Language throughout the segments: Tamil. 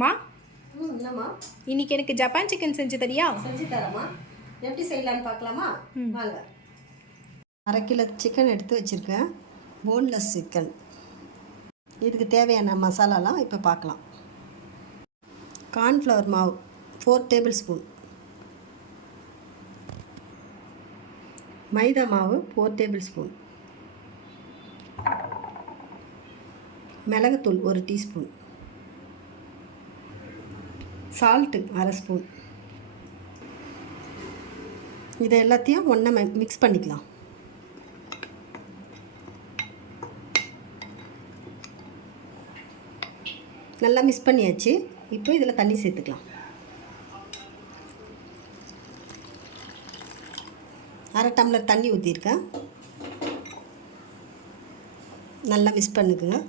மா என்னம்மா இன்னைக்கு எனக்கு ஜப்பான் சிக்கன் செஞ்சு தரியா? செஞ்சு தரேம்மா. எப்படி செய்யலான்னு பார்க்கலாமா? வாங்க. 1/2 கிலோ சிக்கன் எடுத்து வச்சுருக்கேன். Boneless chicken. இதுக்கு தேவையான மசாலாலாம் இப்போ பார்க்கலாம். கார்ன்ஃப்ளவர் மாவு 4 டேபிள் ஸ்பூன், மைதா மாவு 4 டேபிள் ஸ்பூன், மிளகுத்தூள் 1 டீஸ்பூன், சால்ட்டு 1/2 ஸ்பூன். இதை எல்லாத்தையும் ஒன்றா மிக்ஸ் பண்ணிக்கலாம். நல்லா மிக்ஸ் பண்ணியாச்சு. இப்போ இதில் தண்ணி சேர்த்துக்கலாம். 1/2 டம்ளர் தண்ணி ஊற்றிருக்கேன். நல்லா மிக்ஸ் பண்ணிக்குங்க.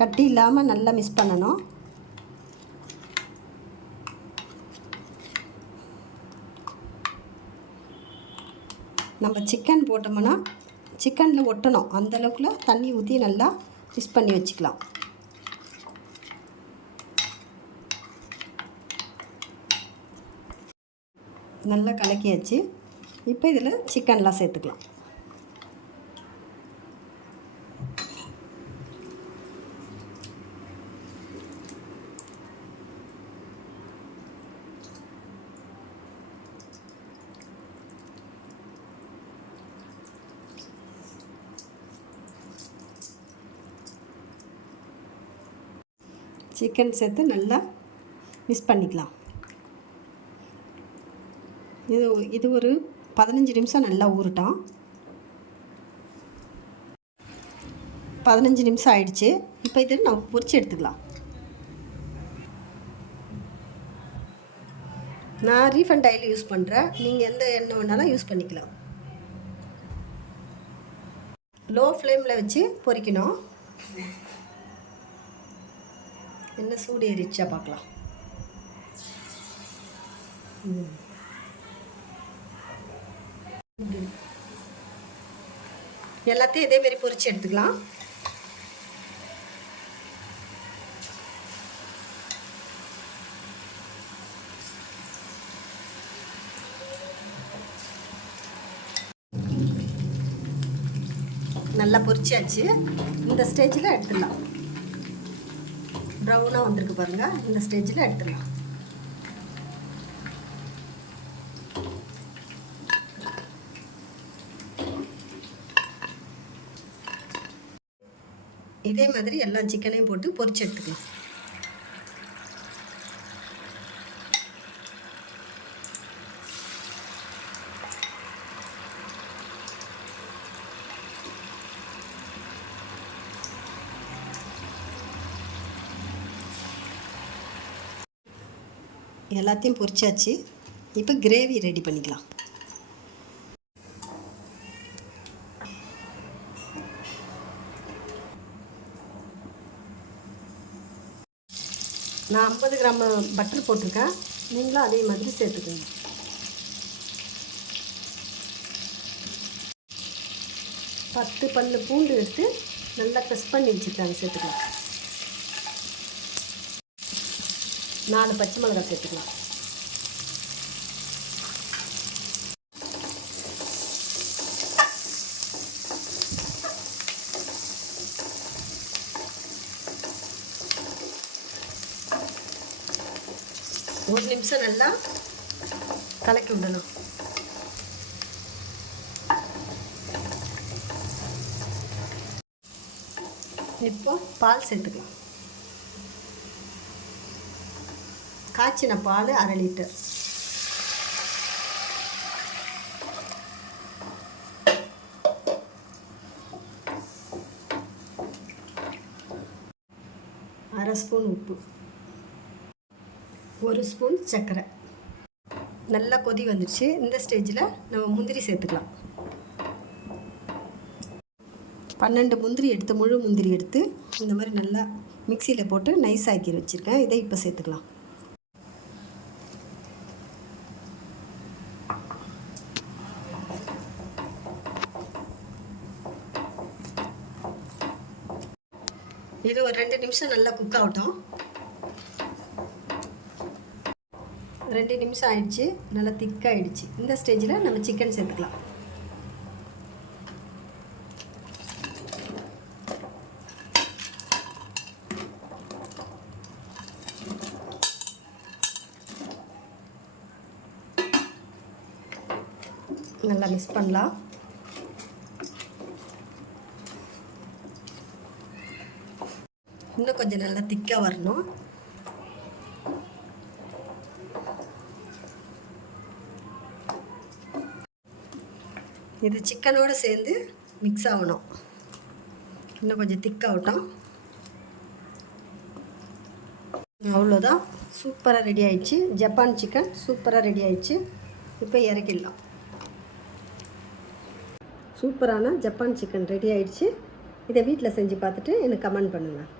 கட்டி இல்லாமல் நல்லா மிக்ஸ் பண்ணணும். நம்ம சிக்கன் போட்டோம்னா சிக்கனில் ஒட்டணும். அந்தளவுக்குள்ள தண்ணி ஊற்றி நல்லா மிக்ஸ் பண்ணி வச்சுக்கலாம். நல்லா கலக்கியாச்சு. இப்போ இதில் சிக்கன்லாம் சேர்த்துக்கலாம். சிக்கன் சேர்த்து நல்லா மிக்ஸ் பண்ணிக்கலாம். இது ஒரு 15 நிமிஷம் நல்லா ஊறட்டும். 15 நிமிஷம் ஆயிடுச்சு. இப்போ இதில் நம்ம பொரிச்சு எடுத்துக்கலாம். நான் ரீஃபண்ட் ஆயில் யூஸ் பண்ணுறேன். நீங்கள் எந்த எண்ணெய் வேணாலும் யூஸ் பண்ணிக்கலாம். லோ ஃப்ளேமில் வச்சு பொரிக்கணும். என்ன சூடு ஏறிச்சா பார்க்கலாம். எல்லாத்தையும் இதேமாரி பொரிச்சு எடுத்துக்கலாம். நல்லா பொரிச்சாச்சு. இந்த ஸ்டேஜில் எடுத்துடலாம். ப்ரௌனாக வந்திருக்கு பாருங்கள். இந்த ஸ்டேஜில் எடுத்துடலாம். இதே மாதிரி எல்லா சிக்கனையும் போட்டு பொரிச்சு எடுத்துக்கலாம். எல்லாத்தையும் பொரிச்சாச்சு. இப்போ கிரேவி ரெடி பண்ணிக்கலாம். நான் 50 கிராம் பட்டர் போட்டிருக்கேன். நீங்களும் அதே மாதிரி சேர்த்துக்கோங்க. பத்து பல்லு பூண்டு எடுத்து நல்லா க்ரஷ் பண்ணி வச்சுருக்காங்க, சேர்த்துக்கலாம். 4 பச்சை மிளகாய் சேர்த்துக்கலாம். ஒரு நிமிஷம் நல்லா கலக்கி விடணும். இப்போ பால் சேர்த்துக்கலாம். காய்ச்சின பால் 1/2 லிட்டர். அரை ஸ்பூன் உப்பு, 1 ஸ்பூன் சர்க்கரை. நல்லா கொதி வந்துடுச்சு. இந்த ஸ்டேஜில் நம்ம முந்திரி சேர்த்துக்கலாம். 12 முந்திரி எடுத்து, முழு முந்திரி எடுத்து இந்த மாதிரி நல்லா மிக்சியில் போட்டு நைஸ் ஆக்கி வச்சுருக்கேன். இதை இப்போ சேர்த்துக்கலாம். இது ஒரு 2 நிமிஷம் நல்லா குக் ஆகட்டும். 2 நிமிஷம் ஆயிடுச்சு, நல்லா திக்காகிடுச்சு. இந்த ஸ்டேஜில் நம்ம சிக்கன் சேர்த்துக்கலாம். நல்லா மிக்ஸ் பண்ணலாம். இன்னும் கொஞ்சம் நல்லா திக்காக வரணும். இது சிக்கனோடு சேர்ந்து மிக்ஸ் ஆகணும். இன்னும் கொஞ்சம் திக்காகட்டும். அவ்வளோதான், சூப்பராக ரெடி ஆயிடுச்சு. ஜப்பான் சிக்கன் சூப்பராக ரெடி ஆயிடுச்சு. இப்போ இறக்கிடலாம். சூப்பரான ஜப்பான் சிக்கன் ரெடி ஆயிடுச்சு. இதை வீட்டில் செஞ்சு பார்த்துட்டு எனக்கு கமெண்ட் பண்ணுங்கள்.